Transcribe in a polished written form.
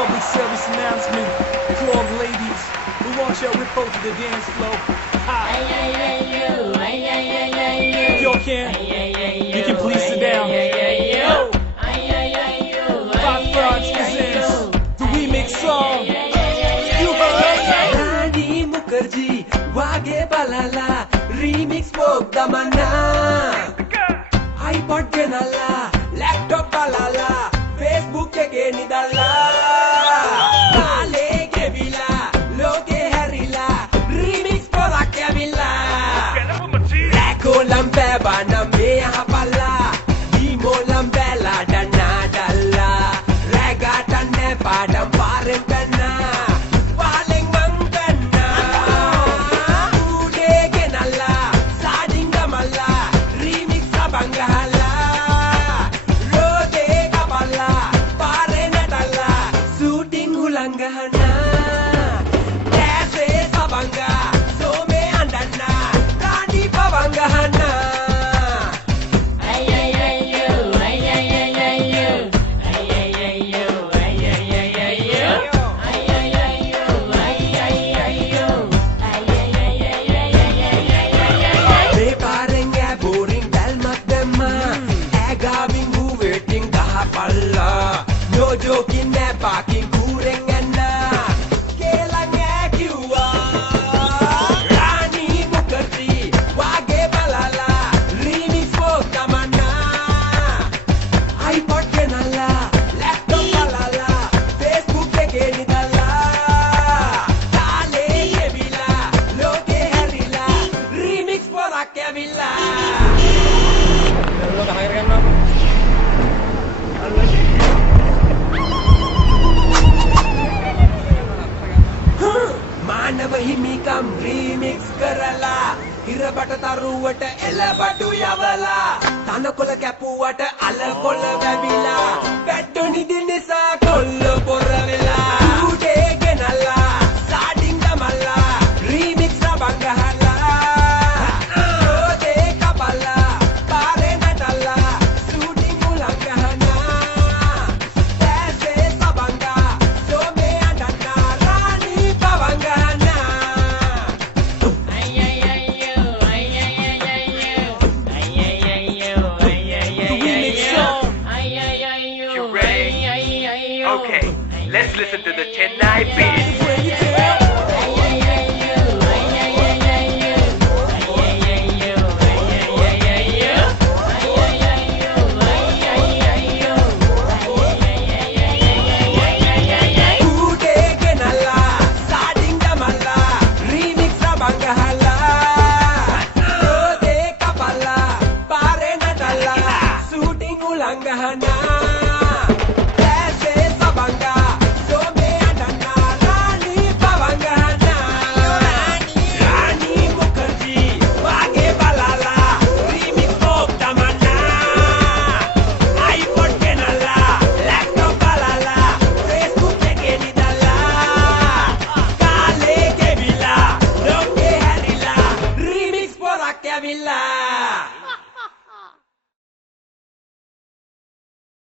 public service announcement to all the ladies who want your report to the dance floor. If y'all can, you can please sit down. Five Frogs presents the remix song. You heard? Rani Mukherjee, Wage Balala, remix folk damana. iPod genala, laptop balala, Facebook ege nidala. Kale gevila, loge harila, remix podak avila. Rako lambe bana me hapala, dimo lambe la dana dalla. Raga tanne padam parem penna, waleng mangpenna. Ude genala, sadinga malla, remix abangala. Rode kapala, pare nadalla, shooting ulangana. Dase sabanga, some andana, rani pavangana. Me parenga boring dalmat demma, agaving who waiting dahapalla. No joking ne parking kuring anna. Kelanga kiwa. Rani Mukherjee, Wage balala, remix folk damana. iPod genala, laptop balala, Facebook ege nidala. Kale gevila, loge harila, remix podak avila. මානව හිමිකම් remix කරලා හිරබට තරුවට එළබඩු යවලා තනකොළ කැපුවට අලකොළ වැවිලා පැට්ටු නිදි නිසා කොල්ල පොර වෙලා උඩේ ගෙනලා සාඩින් දමලා remix රබන් ගහලා රෝදේ කපලා පාරේ නටලා ෂූටින් උලන් ගහනා දැසේ සබංගා සෝමේ අඬනා රාණි පවංගනා. You ready? Okay, let's listen to the Chennai beat. Ude genala, sading damala, remix rabang gahala. Rode kapala, pare nadala, shooting ulang gahana.